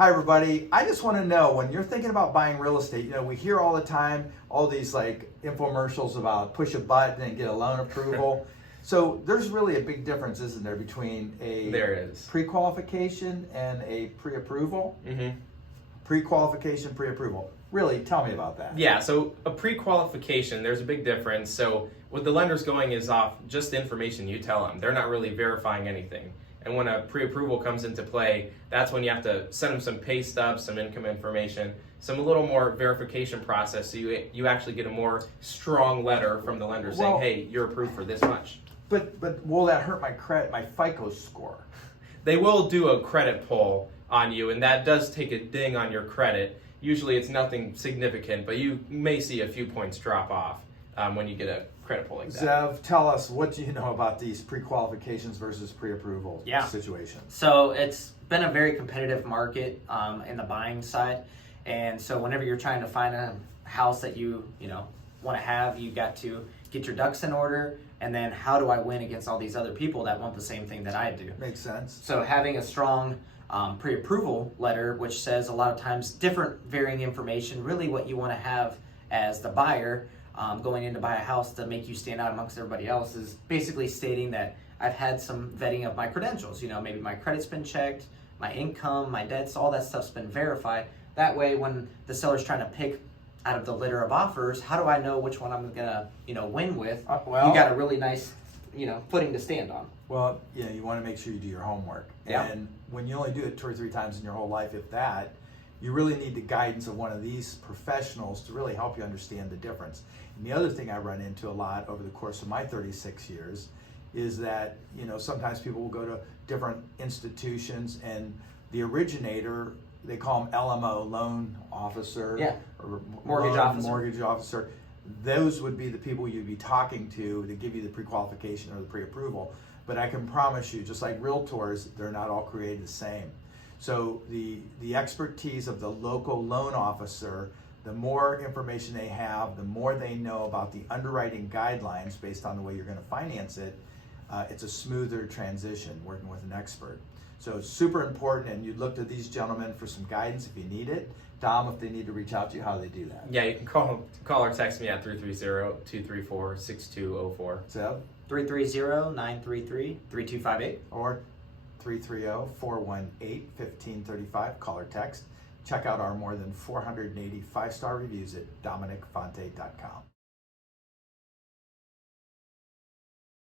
Hi everybody. I just want to know, when you're thinking about buying real estate, we hear all the time all these like infomercials about push a button and get a loan approval. So there's really a big difference, isn't there, between There is. pre-qualification and a pre-approval? Mm-hmm. Pre-qualification, pre-approval. Really, tell me about that. Yeah, so a pre-qualification, there's a big difference. So what the lender's going is off just the information you tell them. They're not really verifying anything. And when a pre-approval comes into play, that's when you have to send them some pay stubs, some income information, some a little more verification process, so you actually get a more strong letter from the lender saying, hey, you're approved for this much. But will that hurt my credit, my FICO score? They will do a credit pull on you, and that does take a ding on your credit. Usually it's nothing significant, but you may see a few points drop off when you get a credit pull like that. Zev, tell us, what do you know about these pre-qualifications versus pre-approval situations? So it's been a very competitive market in the buying side. And so whenever you're trying to find a house that you want to have, you got to get your ducks in order. And then how do I win against all these other people that want the same thing that I do? Makes sense. So having a strong pre-approval letter, which says a lot of times different varying information, really what you want to have as the buyer going in to buy a house to make you stand out amongst everybody else, is basically stating that I've had some vetting of my credentials. Maybe my credit's been checked, my income, my debts, all that stuff's been verified. That way, when the seller's trying to pick out of the litter of offers, how do I know which one I'm gonna win with? You got a really nice footing to stand on. Well, you want to make sure you do your homework. Yeah. And when you only do it 2 or 3 times in your whole life, if that, you really need the guidance of one of these professionals to really help you understand the difference. And the other thing I run into a lot over the course of my 36 years is that, sometimes people will go to different institutions, and the originator, they call them LMO, loan officer, or mortgage officer. Those would be the people you'd be talking to give you the pre-qualification or the pre-approval. But I can promise you, just like realtors, they're not all created the same. So the expertise of the local loan officer, the more information they have, the more they know about the underwriting guidelines based on the way you're going to finance it, it's a smoother transition working with an expert. So it's super important, and you look to these gentlemen for some guidance if you need it. Dom, if they need to reach out to you, how do they do that? Yeah, you can call or text me at 330-234-6204. Zev? 330-933-3258. Or 330-418-1535. Call or text. Check out our more than 480 5-star reviews at DominicFonte.com.